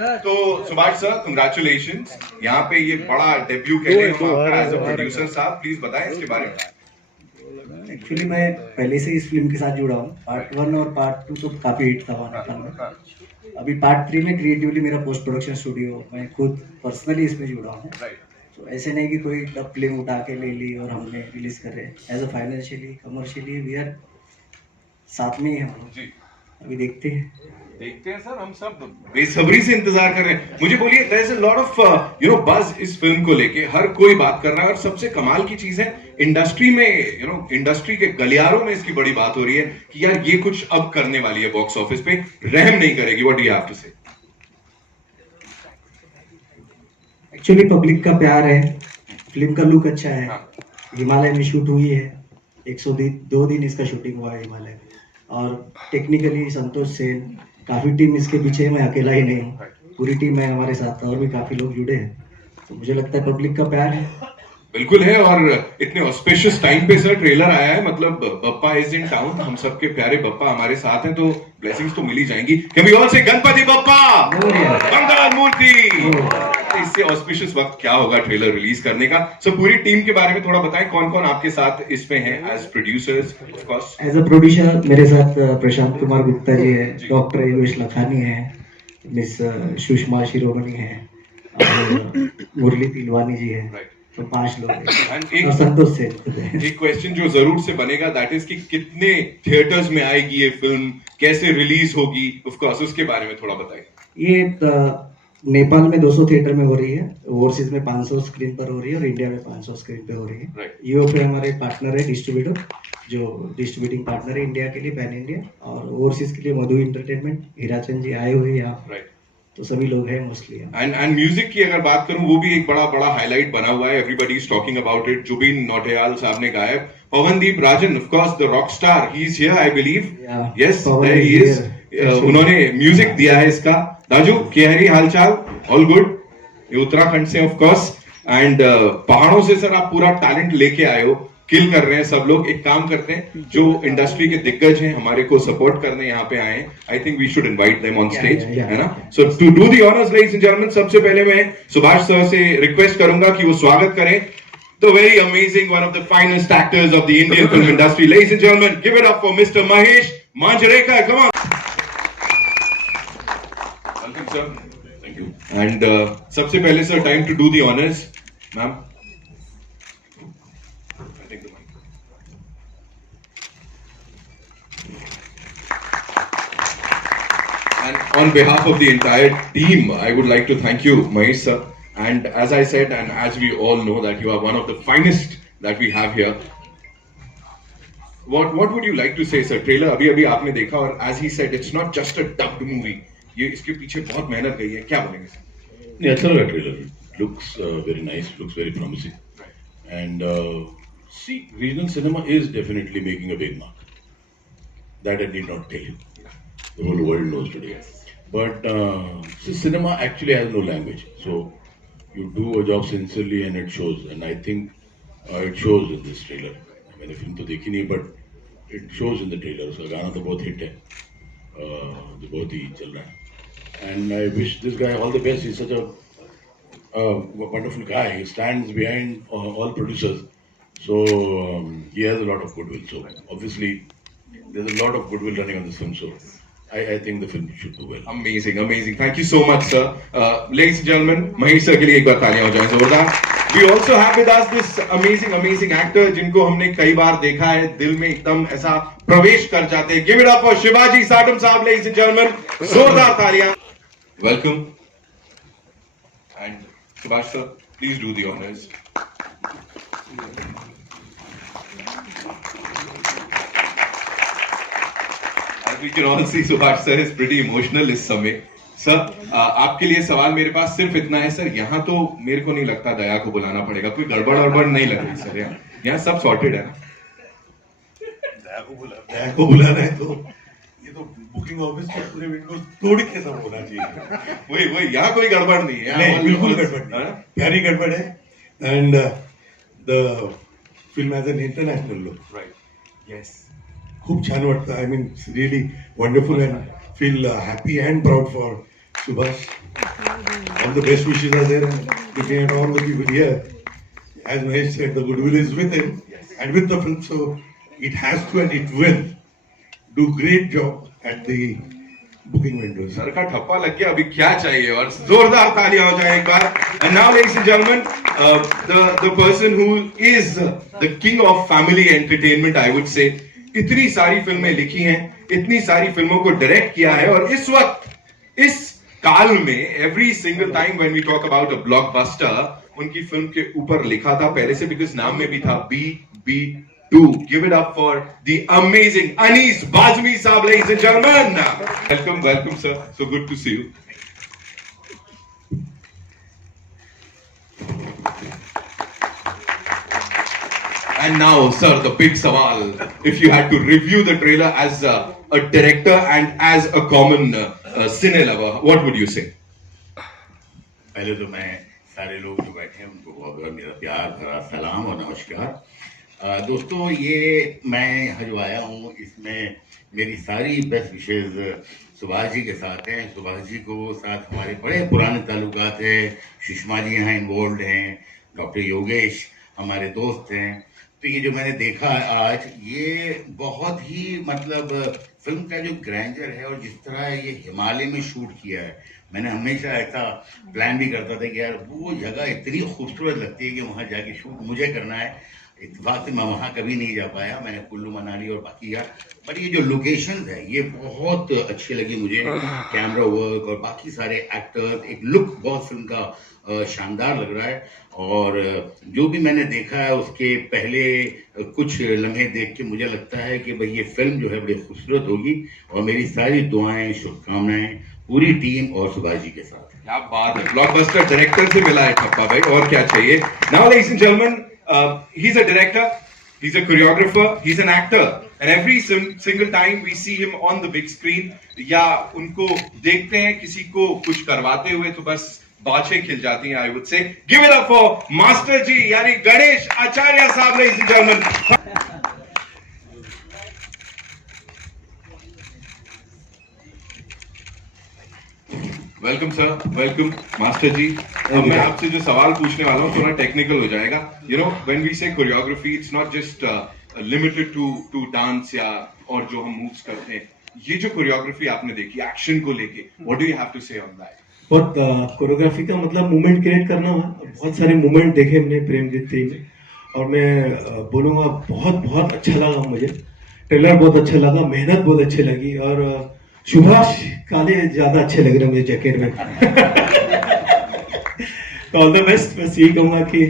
तो Subhash sir congratulation, यहाँ पे ये बड़ा डेब्यू के लिए हम आपका एज अ प्रोड्यूसर साहब प्लीज बताएं इसके बारे में। एक्चुअली मैं पहले से इस फिल्म के साथ जुड़ा हूँ। पार्ट 1 और पार्ट 2 तो काफी हिट था वहाँ में। अभी पार्ट 3 में क्रिएटिवली मेरा पोस्ट प्रोडक्शन स्टूडियो, मैं खुद पर्सनली इसमें जुड़ा हूँ। तो ऐसे नहीं कि कोई डब फिल्म उठा के ले ली और हमने रिलीज कर रहे हैं। As a financially commercially we are साथ में ही हम लोग। अभी देखते हैं सर, हम सब बेसब्री से इंतजार कर रहे हैं। मुझे बोलिए, there is a lot of buzz इस फिल्म को लेके, हर कोई बात कर रहा है और सबसे कमाल की चीज है इंडस्ट्री में, इंडस्ट्री के गलियारों में इसकी बड़ी बात हो रही है कि यार ये कुछ अब करने वाली है, बॉक्स ऑफिस पे रहम नहीं करेगी। What do you have to say? Actually public का प्यार है, फिल्म का लुक अच्छा है। हिमालय में शूट हुई है, 102 दिन इसका शूटिंग हुआ है हिमालय। और टेक्निकली संतोष सेन, काफी टीम इसके पीछे है, मैं अकेला ही नहीं हूँ, पूरी टीम है हमारे साथ और भी काफी लोग जुड़े हैं। तो मुझे लगता है पब्लिक का प्यार है। बिल्कुल है, और इतने ऑस्पिशियस टाइम पे सर ट्रेलर आया है, मतलब बप्पा इज इन टाउन, हम सबके प्यारे बप्पा हमारे साथ हैं, तो ब्लेसिंग्स तो मिल ही जाएंगी। कैन वी ऑल से गणपति बप्पा मंगल मूर्ति। इससे ऑस्पिशियस वक्त क्या होगा ट्रेलर रिलीज करने का। सो पूरी टीम के बारे में थोड़ा बताएं, कौन कौन आपके साथ इसमें है as producers? Of course as a producer मेरे साथ प्रशांत कुमार गुप्ता जी है, डॉक्टर योगेश लखानी है, मिस सुषमा शिरोमणि है और मुरली तिलवानी जी है। तो 5 लोग हैं और संतोष सेन। एक क्वेश्चन जो जरूर से बनेगा, दैट इज कि कितने थिएटर्स में आएगी ये फिल्म, कैसे रिलीज होगी, ऑफ कोर्स उसके बारे में थोड़ा बताइए। ये नेपाल में 200 थिएटर में हो रही है, ओवरसीज में 500 स्क्रीन पर हो रही है और इंडिया में 500 स्क्रीन पे हो रही है। यूओ पे हमारे पार्टनर है डिस्ट्रीब्यूटर, जो डिस्ट्रीब्यूटिंग पार्टनर है इंडिया के लिए, पैन इंडिया, और ओवरसीज के लिए मधु एंटरटेनमेंट, हीराचंद जी आए हुए हैं यहाँ। तो सभी लोग हैं मोस्टली। एंड म्यूजिक की अगर बात करूं, वो भी एक बड़ा हाईलाइट बना हुआ है, everybody is talking about it. Jubin Nautiyal साहब ने गाया, Pawandeep Rajan, of course the rock star, he is here I believe. Yes he is. उन्होंने म्यूजिक दिया है इसका। राजू केहरी, हालचाल? All good? ये उत्तराखंड से ऑफ कोर्स, एंड पहाड़ों से सर आप पूरा टैलेंट लेके आए हो, किल कर रहे हैं सब लोग। एक काम करते हैं, जो इंडस्ट्री के दिग्गज हैं हमारे को सपोर्ट करने यहाँ पे आए हैं, I think we should invite them on stage, है ना? So to do the honours ladies and gentleman, सबसे पहले मैं सुभाष सर से रिक्वेस्ट करूंगा कि वो स्वागत करें the very amazing, one of the finest actors of the Indian film industry. Ladies and gentleman, give it up for mister Mahesh Manjrekar, come on. Welcome sir. Thank you. And सबसे पहले sir, time to do the honours. Ma'am on behalf of the entire team, I would like to thank you, Mahesh sir. And as I said, and as we all know, that you are one of the finest that we have here. What would you like to say, sir? Trailer अभी आपने देखा, और as he said, it's not just a dubbed movie. ये इसके पीछे बहुत मेहनत गई है, क्या बोलेंगे सर? नहीं, अच्छा लगा trailer. Looks very nice, looks very promising. And see, regional cinema is definitely making a big mark. That I need not tell you. The whole world knows today. But see, cinema actually has no language. So you do a job sincerely and it shows. And I think it shows in this trailer. मैंने film तो देखी नहीं, but it shows in the trailer. उसका गाना तो बहुत hit है, जो बहुत ही चल रहा है. And I wish this guy all the best. He's such a wonderful guy. He stands behind all producers. So he has a lot of goodwill. So obviously there's a lot of goodwill running on this film. So I think the film should do well. Amazing, amazing. Thank you so much, sir. Ladies and gentlemen, Mahesh sir के लिए एक बार तालियां हो जाएं जोरदार. We also have with us this amazing actor जिनको हमने कई बार देखा है, दिल में एकदम ऐसा प्रवेश कर जाते हैं. Give it up for Shivaji Satam साहब, ladies and gentlemen. जोरदार तालियां. Welcome. And Subhash sir, please do the honors. We can all see Subhash sir is pretty emotional इस समय. सर आपके लिए सवाल मेरे पास सिर्फ इतना है सर, यहाँ तो मेरे को नहीं लगता दया को बुलाना पड़ेगा, कोई गड़बड़ नहीं लग रही सर, यहाँ सब सॉर्टेड है ना? दया को बुलाना है तो ये तो बुकिंग ऑफिस के पूरे विंडो तोड़ के सब होना चाहिए। वही यहाँ कोई गड़बड़ नहीं है। नहीं, बिल्कुल गड़बड़ नहीं, प्यारी गड़बड़ है। And the film has an international look. Right. Yes. खूप छान वाटतं. I mean really wonderful, and feel happy and proud for Subhash. All the best wishes are there, and looking at all the people here, as Mahesh said, the goodwill is with him and with the film, so it has to and it will do great job at the booking windows. Sir का ठप्पा लग गया, अभी क्या चाहिए, और जोरदार तालियां हो जाए एक बार. And now, ladies and gentlemen, the person who is the king of family entertainment, I would say. इतनी सारी फिल्में लिखी हैं, इतनी सारी फिल्मों को डायरेक्ट किया है, और इस वक्त इस काल में every single time when we talk about a blockbuster, उनकी फिल्म के ऊपर लिखा था पहले से, because नाम में भी था BB2. Give it up for the amazing Anis Bazmi Saab, ladies and gentlemen. Welcome, sir. So good to see you. And now, sir, the big sawal. If you had to review the trailer as a director and as a common cine lover, what would you say? पहले तो मैं सारे लोग जो बैठे हैं उनको बहुत बहुत मेरा प्यार भरा सलाम और नमस्कार. दोस्तों, ये मैं यहाँ जो आया हूँ, इसमें मेरी सारी बेस्ट विशेज सुभाष जी के साथ हैं. सुभाष जी को साथ हमारे बड़े पुराने ताल्लुकात हैं. सुषमा जी यहाँ इन्वॉल्व हैं, डॉक्टर योगेश हमारे दोस्त हैं. तो ये जो मैंने देखा आज, ये बहुत ही मतलब फिल्म का जो ग्रैंडर है और जिस तरह ये हिमालय में शूट किया है, मैंने हमेशा ऐसा प्लान भी करता था कि यार वो जगह इतनी खूबसूरत लगती है कि वहाँ जाके शूट मुझे करना है. इत्तेफाक से मैं वहाँ कभी नहीं जा पाया, मैंने कुल्लू मनाली और बाकी गया, पर ये जो लोकेशंस है ये बहुत अच्छी लगी मुझे. कैमरा वर्क और बाकी सारे एक्टर्स, एक लुक बहुत फिल्म का शानदार लग रहा है. और जो भी मैंने देखा है उसके पहले कुछ लम्हे देख के मुझे लगता है कि भाई ये फिल्म जो है बड़ी खूबसूरत होगी. और मेरी सारी दुआएं, शुभकामनाएं पूरी टीम और सुभाष जी के साथ. क्या बात है, ब्लॉकबस्टर डायरेक्टर से मिला है ठप्पा भाई, और क्या चाहिए. Now ladies and gentleman, he's a director, he's a choreographer, he's an actor, and every single time we see him on the big screen, या उनको देखते हैं किसी को कुछ करवाते हुए, तो बस बाछें खिल जाती हैं. I would say, give it up for master ji, यानी गणेश आचार्य साहब, ladies and gentlemen. Welcome sir, welcome master ji. अब मैं आपसे जो सवाल पूछने वाला हूँ थोड़ा टेक्निकल हो जाएगा. You know, when we say choreography, it's not just limited to dance या और जो हम मूव्स करते हैं. ये जो कोरियोग्राफी आपने देखी एक्शन को लेके, what do you have to say on that? बहुत कोरियोग्राफी का मतलब मूवमेंट क्रिएट करना हुआ. बहुत सारे मूवमेंट देखे हमने प्रेमजीत थी में, और मैं बोलूँगा बहुत बहुत अच्छा लगा मुझे. ट्रेलर बहुत अच्छा लगा, मेहनत बहुत अच्छी लगी, और सुभाष काले ज्यादा अच्छे लग रहे हैं मुझे जैकेट में. तो ऑल द बेस्ट. बस यही कहूँगा कि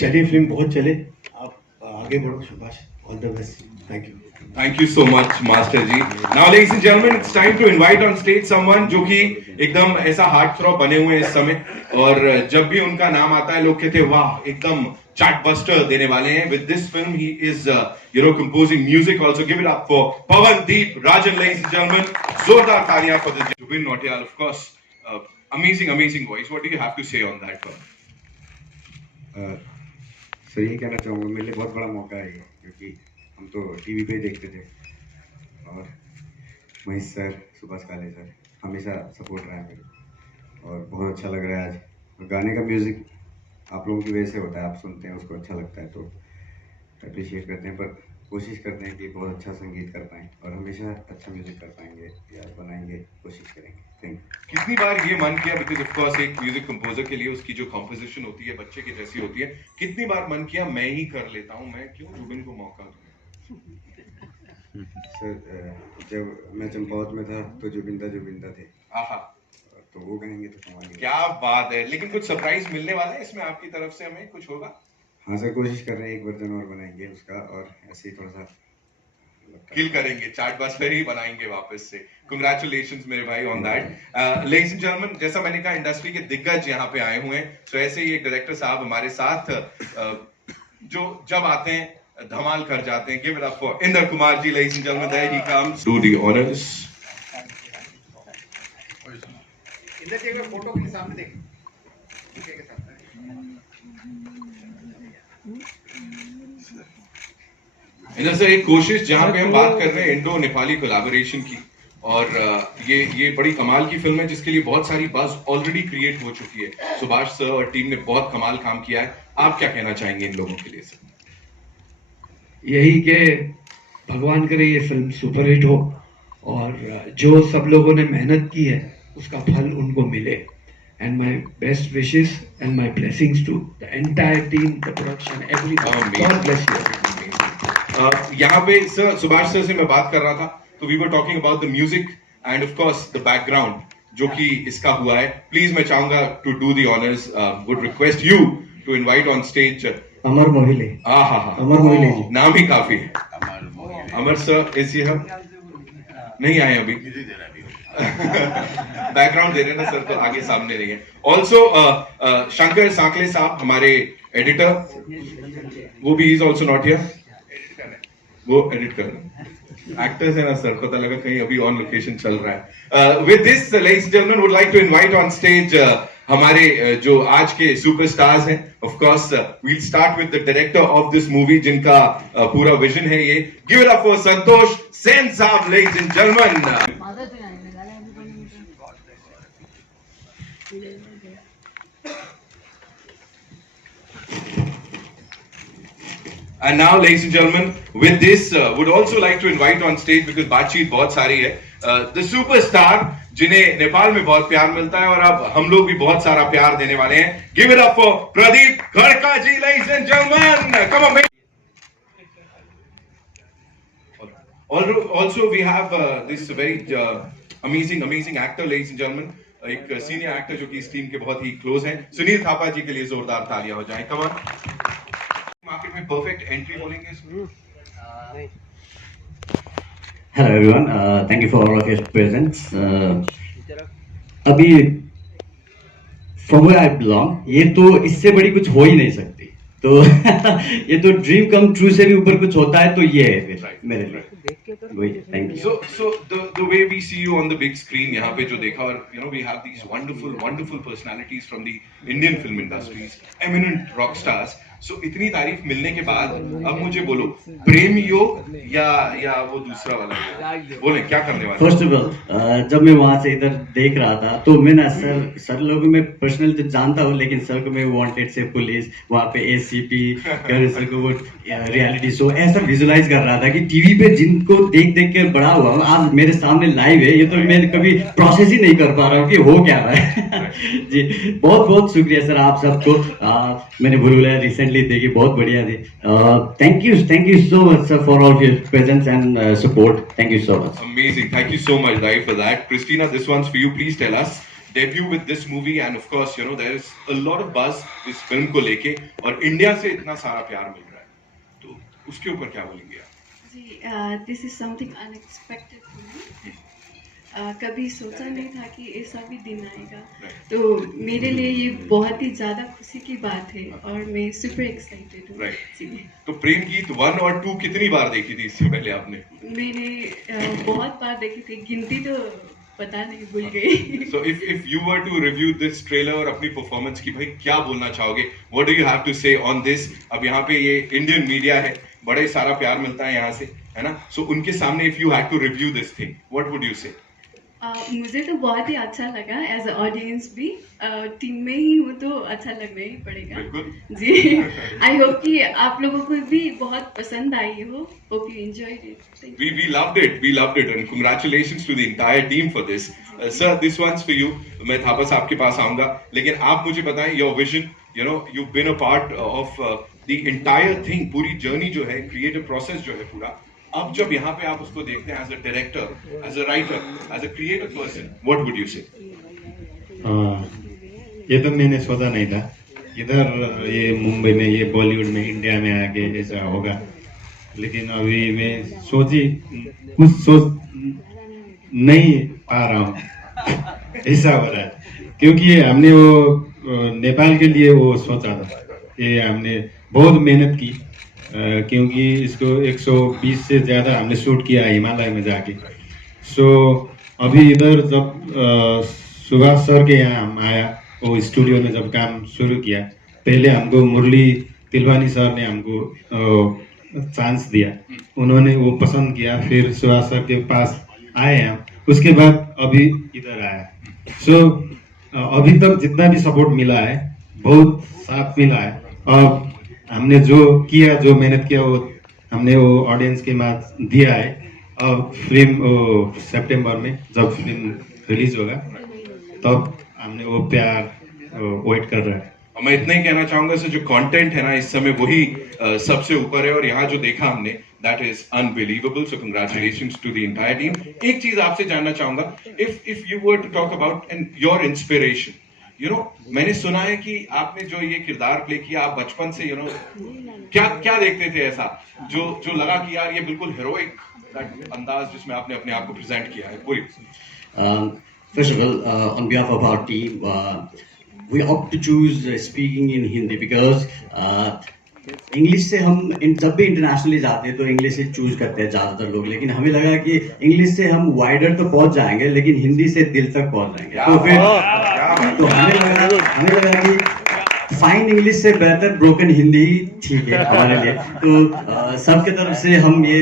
चलिए, फिल्म बहुत चले, आप आगे बढ़ो Subhash. All the best. Thank you. Thank you so much, Master ji. Now, ladies and gentlemen, it's time to invite on stage someone जो कि एकदम ऐसा हार्ट थ्रॉब बने हुए हैं इस समय, और जब भी उनका नाम आता है लोग कहते हैं वाह, एकदम चार्टबस्टर देने वाले हैं. With this film, he is, composing music also. Give it up for Pawandeep Rajan, ladies and gentlemen. जोरदार तालियां for the Jubin Nautiyal, of course. Amazing voice. What do you have to say on that one? Sir यही कहना चाहूँगा, मेरे लिए बहुत बड़ा मौका है ये, क्योंकि हम तो टीवी पे ही देखते थे, और महेश सर, सुभाष काले सर हमेशा सपोर्ट रहा है मेरे, और बहुत अच्छा लग रहा है आज. और गाने का म्यूज़िक आप लोगों की वजह से होता है, आप सुनते हैं उसको अच्छा लगता है तो अप्रिशिएट करते हैं, पर कोशिश करते हैं कि बहुत अच्छा संगीत कर पाएँ और हमेशा अच्छा म्यूज़िक कर पाएंगे या बनाएंगे, कोशिश करेंगे. Thank you. कितनी बार ये मन किया, बिकॉज ऑफ कोर्स एक म्यूजिक कंपोजर के लिए उसकी जो कंपोजिशन होती है बच्चे की जैसी होती है, कितनी बार मन किया मैं ही कर लेता हूँ, मैं क्यों जुबिन को मौका दूं? सर जब मैं चंपावत में था तो जुबिंदा थे, आहा, तो वो कहेंगे तो कमाल. क्या बात है. लेकिन कुछ सरप्राइज मिलने वाला है इसमें आपकी तरफ से, हमें कुछ होगा? हाँ सर, कोशिश कर रहे हैं, एक वर्जन और बनाएंगे उसका, और ऐसे ही थोड़ा सा किल करेंगे, चार्टबस्टर ही बनाएंगे वापस से. कंग्रेचुलेशंस मेरे भाई on that. Ladies and gentleman, जैसा मैंने कहा इंडस्ट्री के दिग्गज यहाँ पे आए हुए हैं, सो ऐसे ही एक डायरेक्टर साहब हमारे साथ जो जब आते हैं धमाल कर जाते हैं. Give it up for Inder Kumar ji, ladies and gentleman. There he comes. Do the honours. Inder ji एक फोटो के सामने देख. इंदर सर, एक कोशिश जहां पे हम बात कर रहे हैं इंडो नेपाली कोलैबोरेशन की, और ये बड़ी कमाल की फिल्म है जिसके लिए बहुत सारी बज़ ऑलरेडी क्रिएट हो चुकी है। सुभाष सर और टीम ने बहुत कमाल काम किया है। आप क्या कहना चाहेंगे इन लोगों के लिए सर? यही के भगवान करे ये फिल्म सुपरहिट हो और जो सब लोगों ने मेहनत की है उसका फल उनको मिले। And my best wishes and my blessings to the entire team, the production, everyone. God bless you. यहाँ पे सर, सुभाष सर से मैं बात कर रहा था, तो we were talking about the music and of course the background जो कि इसका हुआ है। प्लीज मैं चाहूंगा to do the honours, would request you to invite on stage Amar Mohile. Amar Mohile ji. नाम ही काफी है। Amar sir is here? नहीं आए अभी। बैकग्राउंड दे रहे ना सर, तो आगे सामने नहीं है। ऑल्सो शंकर सांकले साहब हमारे एडिटर, वो भी इज ऑल्सो नॉट हियर, वो एडिट कर रहे हैं। एक्टर्स है ना सर, पता लगा कहीं अभी ऑन लोकेशन चल रहा है। With this ladies and gentleman would like to invite on stage हमारे जो आज के सुपरस्टार्स हैं। Of course we'll start with the director of this movie जिनका पूरा विजन है ये। Give it up for Santosh Sen साहब ladies and gentleman. And now, ladies and gentlemen, with this, would also like to invite on stage because बातचीत बहुत सारी है, the superstar जिन्हें नेपाल में बहुत प्यार मिलता है और अब हम लोग भी बहुत सारा प्यार देने वाले हैं। Give it up for Pradeep Khadka ji, ladies and gentlemen. Come on, also we have this very amazing actor, ladies and gentlemen. एक सीनियर एक्टर जो कि इस टीम के बहुत ही क्लोज हैं, सुनील थापा जी के लिए जोरदार तालियां हो जाएं। Come on. मार्केट में परफेक्ट एंट्री बोलेंगे इसमें। Hello everyone, thank you for all of your presence. अभी from where I belong, ये तो इससे बड़ी कुछ हो ही नहीं सकती, तो ये तो ड्रीम कम ट्रू से भी ऊपर कुछ होता है, तो ये है फिर मेरे लिए। Thank you. So the way we see you on the big screen, यहाँ पे जो देखा, और we have these wonderful personalities from the Indian film industries, eminent rock stars. So इतनी तारीफ मिलने के बाद अब मुझे बोलो, प्रेम योग या वो दूसरा वाला योग? बोले क्या करने वाले? फर्स्ट ऑफ ऑल जब मैं वहां से इधर देख रहा था तो मैं ना सर लोगों में पर्सनल तो जानता हूँ, लेकिन सर को मैं वांटेड से पुलिस, वहाँ पे एसीपी, सर को वो रियलिटी शो ऐसा विजुलाइज कर रहा था कि टीवी पे जिनको देख के बड़ा हुआ हूँ, आज मेरे सामने लाइव है, ये तो मैं कभी प्रोसेस ही नहीं कर पा रहा हूँ कि हो क्या रहा है। जी बहुत शुक्रिया सर आप सबको। मैंने भूलभुलैया रिसेंटली देखी, बहुत बढ़िया थी। Thank you so much sir for all your presence and support. Thank you so much. Amazing. Thank you so much, Dai, for that. Christina, this one's for you. Please tell us, debut with this movie, and of course, there is a lot of buzz इस film को लेके, और India से इतना सारा प्यार मिल रहा है, तो उसके ऊपर क्या बोलेंगे आप? जी, this is something unexpected for me. कभी सोचा नहीं था कि ऐसा भी दिन आएगा, तो मेरे लिए ये बहुत ही ज़्यादा खुशी की बात है और मैं सुपर एक्साइटेड हूँ। जी। तो प्रेम गीत 1 और 2 कितनी बार देखी थी इससे पहले आपने? मैंने बहुत बार देखी थी, गिनती तो पता नहीं, भूल गई। So if you were to review this trailer और अपनी परफॉर्मेंस की, भाई क्या बोलना चाहोगे? What do you have to say on this? अब यहाँ पे ये इंडियन मीडिया है, बड़े सारा प्यार मिलता है यहाँ से, है ना? So उनके सामने if you had to review this thing, what would you say? मुझे तो बहुत ही अच्छा लगा, एज अ ऑडियंस भी। टीम में ही हूँ तो अच्छा लगना ही पड़ेगा। जी, आई होप कि आप लोगों को भी बहुत पसंद आई हो। Hope you enjoyed it. We loved it and congratulations to the entire team for this. Sir, this one's for you. मैं थापा साहब के पास आऊंगा, लेकिन आप मुझे बताएं your vision. You've been a part of the entire thing, पूरी जर्नी जो है, क्रिएटिव प्रोसेस जो है पूरा। अब जब यहाँ पे आप उसको देखते हैं as a director, as a writer, as a creative person, what would you say? ये तो मैंने सोचा नहीं था इधर ये मुंबई में, ये बॉलीवुड में, इंडिया में आके ऐसा होगा, लेकिन अभी मैं कुछ सोच नहीं पा रहा हूँ। ऐसा हो रहा है क्योंकि हमने वो नेपाल के लिए वो सोचा था, ये हमने बहुत मेहनत की, क्योंकि इसको 120 से ज़्यादा हमने शूट किया हिमालय में जाके। सो अभी इधर जब सुभाष सर के यहाँ हम आया, वो स्टूडियो में जब काम शुरू किया, पहले हमको मुरली तिलवानी सर ने हमको चांस दिया, उन्होंने वो पसंद किया, फिर सुभाष सर के पास आए हम उसके बाद अभी इधर आया। सो अभी तक जितना भी सपोर्ट मिला है बहुत साथ मिला है, और हमने जो किया, जो मेहनत किया, वो हमने वो ऑडियंस के पास दिया है। और फिल्म सितंबर में जब फिल्म रिलीज होगा तब हमने वो प्यार वेट कर रहा है। और मैं इतना ही कहना चाहूंगा सर, जो कंटेंट है ना इस समय वही सबसे ऊपर है, और यहाँ जो देखा हमने that is unbelievable. So congratulations to the entire team. एक चीज आपसे जानना चाहूंगा, if you were to talk about and your inspiration, you know, मैंने सुना है कि आपने जो ये किरदार प्ले किया, आप बचपन से क्या क्या देखते थे ऐसा जो लगा कि यार ये बिल्कुल हीरोइक अंदाज जिसमें आपने अपने आप को प्रेजेंट किया है पूरी। First of all, on behalf of our team, we opt to choose speaking in Hindi because English से हम जब भी इंटरनेशनली जाते हैं तो इंग्लिश से चूज करते हैं ज़्यादातर लोग, लेकिन हमें लगा कि इंग्लिश से हम वाइडर तो पहुंच जाएंगे लेकिन हिंदी से दिल तक पहुंच जाएंगे। तो फिर तो हमें लगा कि फाइन इंग्लिश से बेहतर ब्रोकन हिंदी ही ठीक है हमारे लिए। तो सबके तरफ से हम ये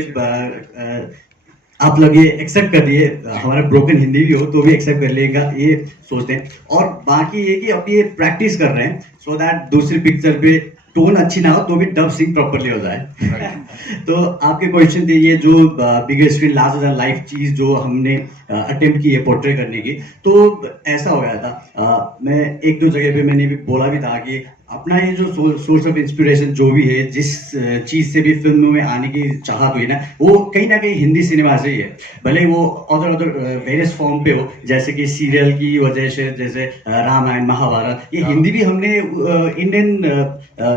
आप लोग ये एक्सेप्ट कर लिए, हमारा ब्रोकन हिंदी भी हो तो भी एक्सेप्ट कर लेगा ये सोचते हैं। और बाकी ये कि अब ये प्रैक्टिस कर रहे हैं सो दैट दूसरी पिक्चर पे टोन अच्छी ना हो तो भी डब सिंग प्रॉपर्ली हो जाए। तो आपके क्वेश्चन थे ये जो बिगर स्क्रीन लार्जर देन लाइफ चीज जो हमने अटेम्प्ट की है पोर्ट्रे करने की, तो ऐसा हो गया था। मैं एक दो जगह पे मैंने भी बोला भी था कि अपना ये जो सोर्स ऑफ इंस्पिरेशन जो भी है, जिस चीज से भी फिल्मों में आने की चाहत हुई ना, वो कहीं ना कहीं हिंदी सिनेमा से ही है। भले वो अदर वेरियस फॉर्म पे हो, जैसे कि सीरियल की वजह से, जैसे रामायण महाभारत, ये हिंदी भी हमने इंडियन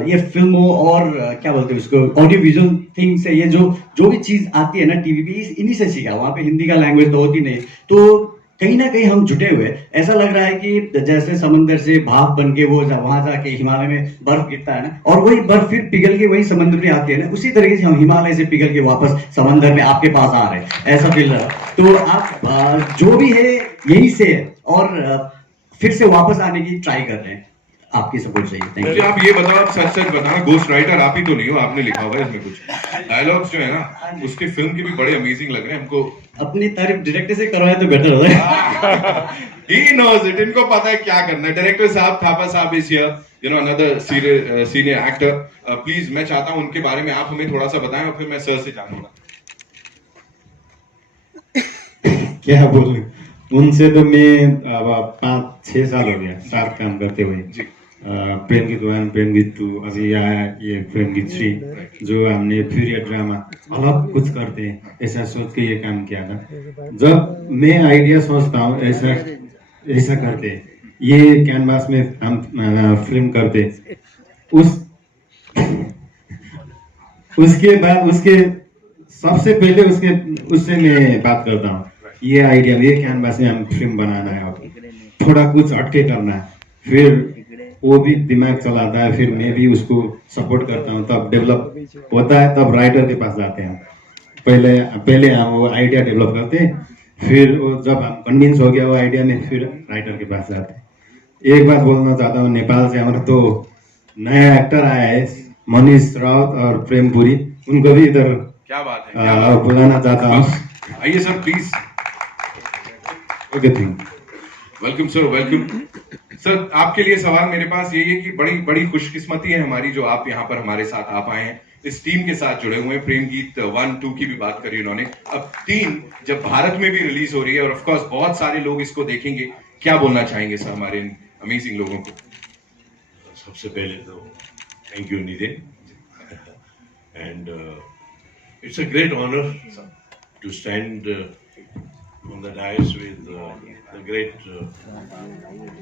ये फिल्मों और क्या बोलते हैं उसको ऑडियो विजुअल थिंग्स है, ये जो भी चीज आती है ना टीवी पे, इन्हीं से सीखा। वहाँ पे हिंदी का लैंग्वेज तो होती नहीं, तो कहीं ना कहीं हम जुटे हुए। ऐसा लग रहा है कि जैसे समंदर से भाप बन के वो वहां जाके हिमालय में बर्फ गिरता है ना, और वही बर्फ फिर पिघल के वही समंदर में आती है ना, उसी तरीके से हम हिमालय से पिघल के वापस समंदर में आपके पास आ रहे हैं, ऐसा फील रहा। तो आप जो भी है यही से है, और फिर से वापस आने की ट्राई कर रहे हैं। आपकी सपोर्ट चाहिए। Thank you. आप ये बताओ, आप सच बताना, गोस्ट राइटर आप ही तो नहीं हो? आपने लिखा हुआ है इसमें कुछ डायलॉग्स जो है ना उसके फिल्म के भी बड़े अमेजिंग लग रहे हैं हमको। अपनी तारीफ डायरेक्टर से करवाए तो बेटर होता है। He knows it, इनको पता है क्या करना है। डायरेक्टर साहब, थापा साहब is here, you know, another senior actor. Please मैं चाहता हूं उनके बारे में आप हमें थोड़ा सा बताएं और फिर मैं सर से जानूंगा। क्या बोलूं, उनसे तो मैं 5-6 साल हो गया साथ काम करते हुए। प्रेम गीत 1, प्रेम गीत 2, अभी आया ये प्रेम गीत 3, जो हमने पीरियड ड्रामा अलग कुछ करते हैं ऐसा सोच के ये काम किया था। जब मैं आइडिया सोचता हूँ ऐसा करते, ये कैनवास में हम फिल्म करते, उसके बाद उसके सबसे पहले उससे मैं बात करता हूँ, ये आइडिया, ये कैनवास में हम फिल्म बनाना है, थोड़ा कुछ हटके करना है, फिर वो भी दिमाग चलाता है, फिर मैं भी उसको सपोर्ट करता हूँ, तब डेवलप होता है, तब राइटर के पास जाते हैं। पहले हम वो आइडिया डेवलप करते हैं, फिर वो जब हम कन्विंस हो गया वो आइडिया में, फिर राइटर के पास जाते हैं। एक बात बोलना चाहता हूँ, नेपाल से हमारा तो नया एक्टर आया है मनीष राउत और प्रेम पुरी, उनको भी इधर क्या बात है बुलाना चाहता हूँ। आइए sir please. Okay, thank you. Welcome sir, welcome sir. आपके लिए सवाल मेरे पास यही है कि बड़ी बड़ी खुशकिस्मती है हमारी जो आप यहाँ पर हमारे साथ आ पाए हैं, इस टीम के साथ जुड़े हुए हैं। प्रेम गीत 1, 2 की भी बात करी उन्होंने, अब 3 जब भारत में भी रिलीज हो रही है और ऑफ कोर्स बहुत सारे लोग इसको देखेंगे, क्या बोलना चाहेंगे सर हमारे इन अमेजिंग लोगों को? सबसे पहले तो thank you Nitin, and it's a great honour to stand on the dais with the great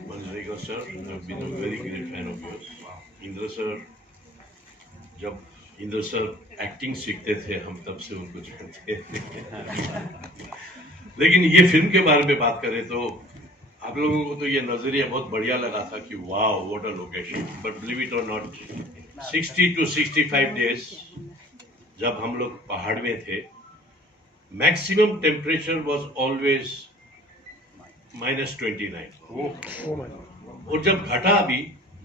Manjrika sir. I've been a very great fan of yours. Indra sir, जब इंद्र सर एक्टिंग सीखते थे हम तब से उनको जानते हैं। लेकिन ये फिल्म के बारे में बात करें तो आप लोगों को तो ये नजरिया बहुत बढ़िया लगा था कि वाह what a location, but believe it और नॉट 60 to 65 days जब हम लोग पहाड़ में थे, maximum temperature was always -29। और जब घटा भी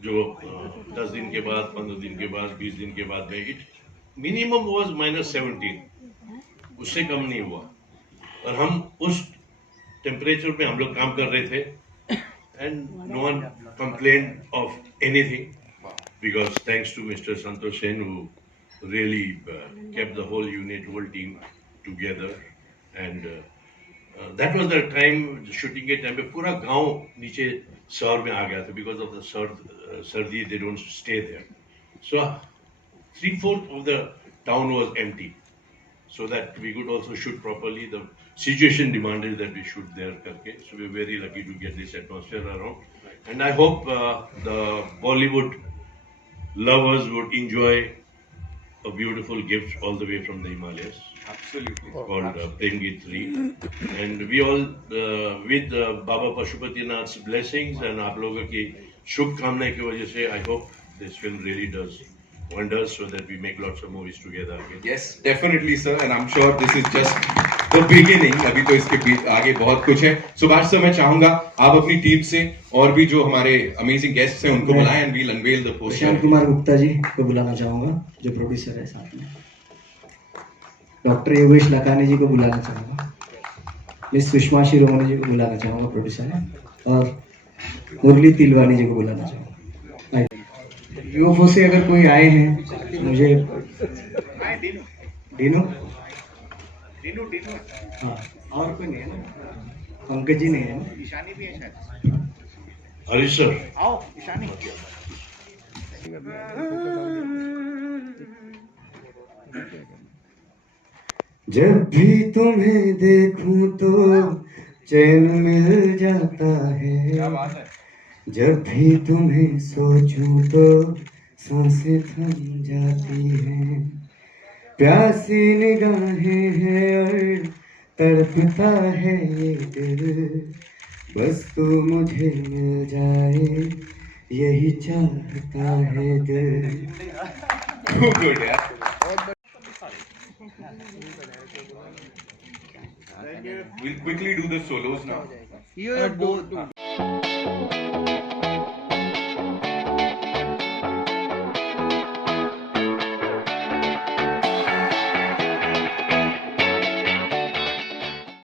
जो 10 दिन के बाद, 15 दिन के बाद, 20 दिन के बाद में, इट मिनिमम वाज -17, उससे कम नहीं हुआ। और हम उस टेम्परेचर में हम लोग काम कर रहे थे and no one complain of anything because thanks to mister Santosh Sen who really kept the whole unit whole team together and that was the time shooting के टाइम पे पूरा गांव नीचे शहर में आ गया था बिकॉज ऑफ द सर्दी they don't stay there so 3/4 of the town was empty so that we could also shoot properly. The situation demanded that we shoot there karke, so we were very lucky to get this atmosphere around and I hope the Bollywood lovers would enjoy a beautiful gift all the way from the Himalayas Absolutely. called Prem Geet 3 and we all with Baba Pashupatinath's blessings and आप लोगों की शुभकामनाएं की वजह से I hope this film really does wonders so that we make lots of movies together again. Yes, definitely, sir, and I'm sure this is just the beginning. अभी तो इसके आगे बहुत कुछ है. सुभाष सर, मैं चाहूंगा आप अपनी टीम से और भी जो हमारे अमेजिंग गेस्ट्स हैं उनको बुलाएं and we'll unveil the poster. Prashant Kumar Gupta ji को बुलाना चाहूंगा, जो प्रोड्यूसर है साथ में. डॉक्टर योगेश लखानी जी को बुलाना चाहूंगा. मिस सुषमा शिरोमणि जी को बुलाना चाहूंगा, प्रोड्यूसर है, और मुरली तिलवानी जी को बुलाना चाहूंगा. यूएफओ से अगर कोई आए हैं मुझे डीनू हाँ, और कोई नहीं है ना, पंकज जी नहीं है ना, ईशानी भी है शायद. हरीश सर आओ ईशानी. जब भी तुम्हें देखूं तो चैन मिल जाता है, जब भी तुम्हें सोचूं तो सांसें थम जाती हैं, प्यासी निगाहें हैं और तड़पता है ये दिल, बस तू मुझे मिल जाए यही चाहता है दिल. Good, यार. We'll quickly do the solos now. You are both.